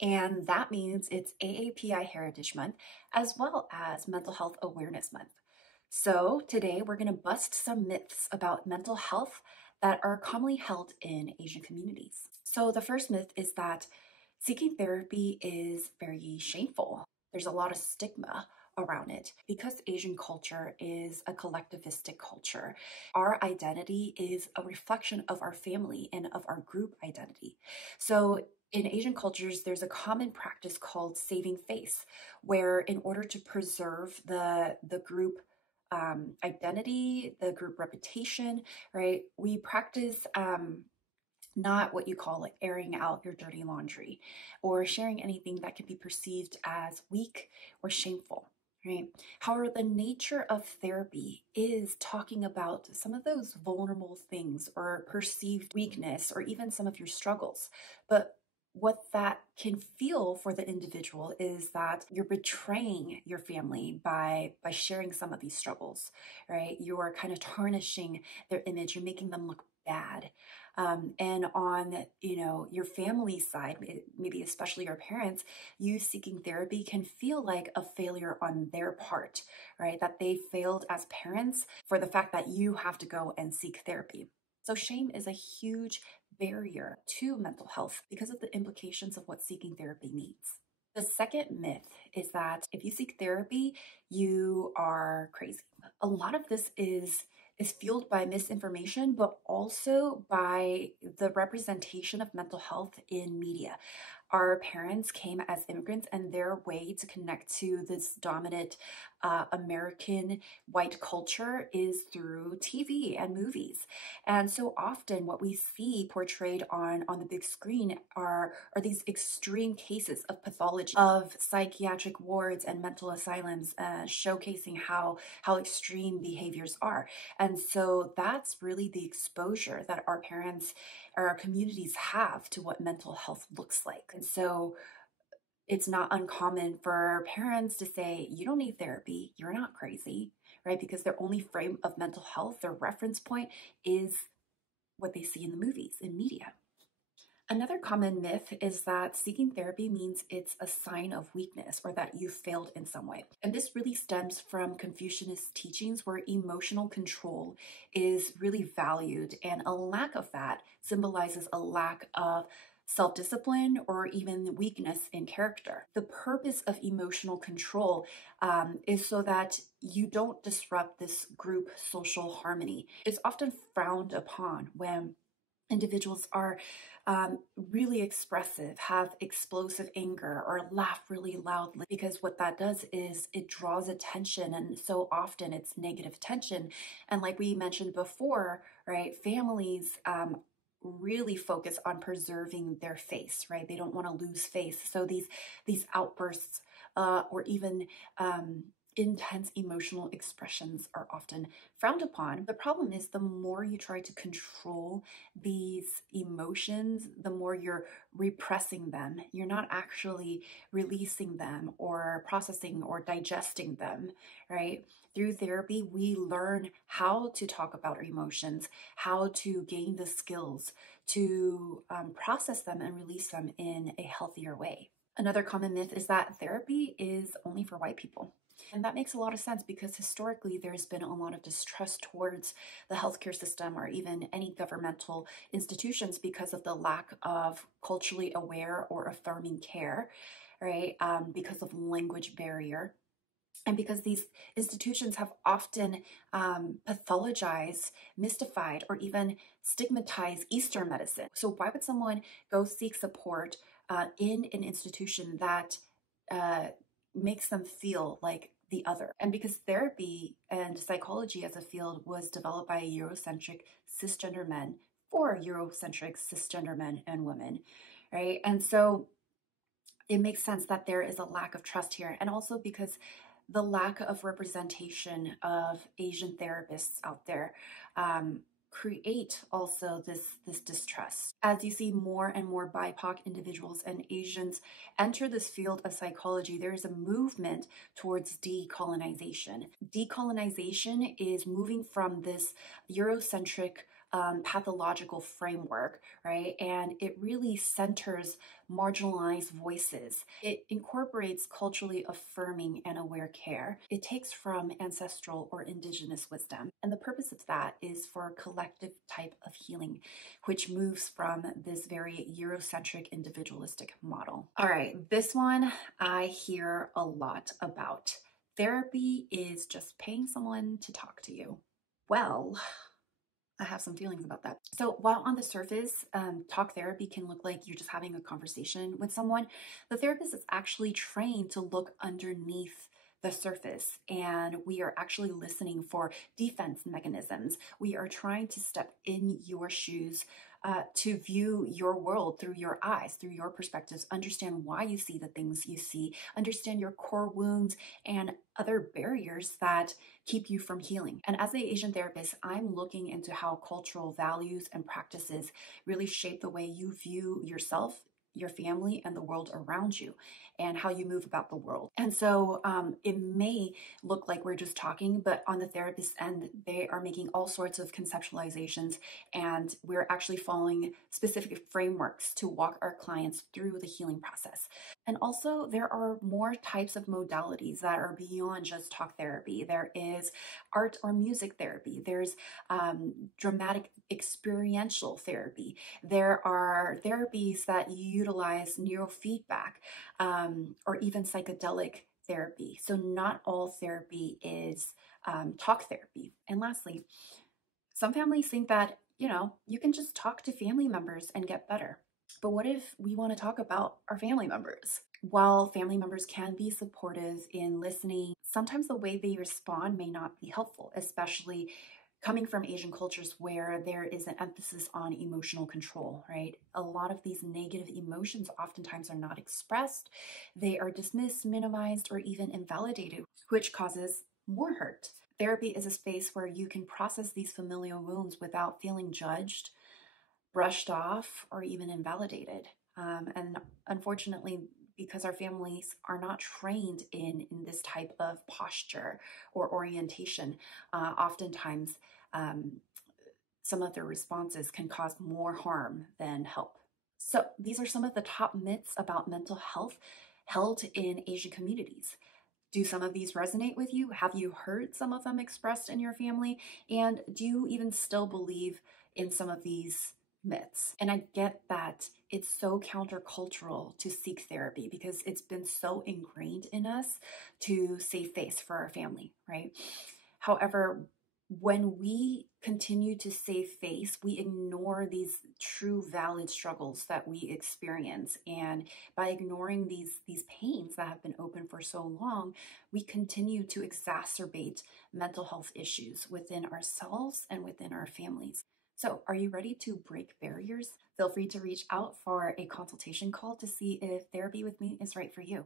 And that means it's AAPI Heritage Month as well as Mental Health Awareness Month. So today we're going to bust some myths about mental health that are commonly held in Asian communities. So the first myth is that seeking therapy is very shameful. There's a lot of stigma around it. Because Asian culture is a collectivistic culture, our identity is a reflection of our family and of our group identity. So in Asian cultures, there's a common practice called saving face, where in order to preserve the group identity, the group reputation, right, we practice not what you call like airing out your dirty laundry or sharing anything that can be perceived as weak or shameful. Right. However, the nature of therapy is talking about some of those vulnerable things or perceived weakness or even some of your struggles. But what that can feel for the individual is that you're betraying your family by sharing some of these struggles, right? You're kind of tarnishing their image. You're making them look bad. And on, your family side, maybe especially your parents, you seeking therapy can feel like a failure on their part, right? That they failed as parents for the fact that you have to go and seek therapy. So shame is a huge barrier to mental health because of the implications of what seeking therapy means. The second myth is that if you seek therapy, you are crazy. A lot of this is fueled by misinformation, but also by the representation of mental health in media. Our parents came as immigrants, and their way to connect to this dominant American white culture is through TV and movies. And so often what we see portrayed on the big screen are these extreme cases of pathology, of psychiatric wards and mental asylums, showcasing how extreme behaviors are. And so that's really the exposure that our parents or our communities have to what mental health looks like. And so it's not uncommon for parents to say, you don't need therapy, you're not crazy, right? Because their only frame of mental health, their reference point is what they see in the movies, in media. Another common myth is that seeking therapy means it's a sign of weakness or that you failed in some way. And this really stems from Confucianist teachings where emotional control is really valued, and a lack of that symbolizes a lack of self-discipline or even weakness in character. The purpose of emotional control is so that you don't disrupt this group social harmony. It's often frowned upon when individuals are really expressive, have explosive anger, or laugh really loudly, because what that does is it draws attention, and so often it's negative attention. And like we mentioned before, right, families really focus on preserving their face, right? They don't want to lose face. So these outbursts or even intense emotional expressions are often frowned upon. The problem is the more you try to control these emotions, the more you're repressing them. You're not actually releasing them or processing or digesting them, right? Through therapy, we learn how to talk about our emotions, how to gain the skills to process them and release them in a healthier way. Another common myth is that therapy is only for white people. And that makes a lot of sense because historically there's been a lot of distrust towards the healthcare system or even any governmental institutions because of the lack of culturally aware or affirming care, right? Because of language barrier. And because these institutions have often pathologized, mystified, or even stigmatized Eastern medicine. So why would someone go seek support in an institution that makes them feel like the other? And because therapy and psychology as a field was developed by Eurocentric cisgender men for Eurocentric cisgender men and women, right? And so it makes sense that there is a lack of trust here. And also because the lack of representation of Asian therapists out there create also this distrust. As you see more and more BIPOC individuals and Asians enter this field of psychology, there is a movement towards decolonization. Decolonization is moving from this Eurocentric pathological framework, right? And it really centers marginalized voices. It incorporates culturally affirming and aware care. It takes from ancestral or indigenous wisdom. And the purpose of that is for a collective type of healing, which moves from this very Eurocentric individualistic model. All right, this one I hear a lot about. Therapy is just paying someone to talk to you. Well, I have some feelings about that. So while on the surface, talk therapy can look like you're just having a conversation with someone, the therapist is actually trained to look underneath the surface, and we are actually listening for defense mechanisms. We are trying to step in your shoes, to view your world through your eyes, through your perspectives, understand why you see the things you see, understand your core wounds and other barriers that keep you from healing. And as an Asian therapist, I'm looking into how cultural values and practices really shape the way you view yourself, your family, and the world around you, and how you move about the world. And so it may look like we're just talking, but on the therapist's end, they are making all sorts of conceptualizations, and we're actually following specific frameworks to walk our clients through the healing process. And also, there are more types of modalities that are beyond just talk therapy. There is art or music therapy. There's dramatic experiential therapy. There are therapies that utilize neurofeedback, or even psychedelic therapy. So not all therapy is talk therapy. And lastly, some families think that, you can just talk to family members and get better. But what if we want to talk about our family members? While family members can be supportive in listening, sometimes the way they respond may not be helpful, especially coming from Asian cultures where there is an emphasis on emotional control, right? A lot of these negative emotions oftentimes are not expressed. They are dismissed, minimized, or even invalidated, which causes more hurt. Therapy is a space where you can process these familial wounds without feeling judged, brushed off, or even invalidated. And unfortunately, because our families are not trained in this type of posture or orientation, oftentimes some of their responses can cause more harm than help. So these are some of the top myths about mental health held in Asian communities. Do some of these resonate with you? Have you heard some of them expressed in your family? And do you even still believe in some of these myths? And I get that it's so countercultural to seek therapy because it's been so ingrained in us to save face for our family, right? However, when we continue to save face, we ignore these true valid struggles that we experience. And by ignoring these pains that have been open for so long, we continue to exacerbate mental health issues within ourselves and within our families. So are you ready to break barriers? Feel free to reach out for a consultation call to see if therapy with me is right for you.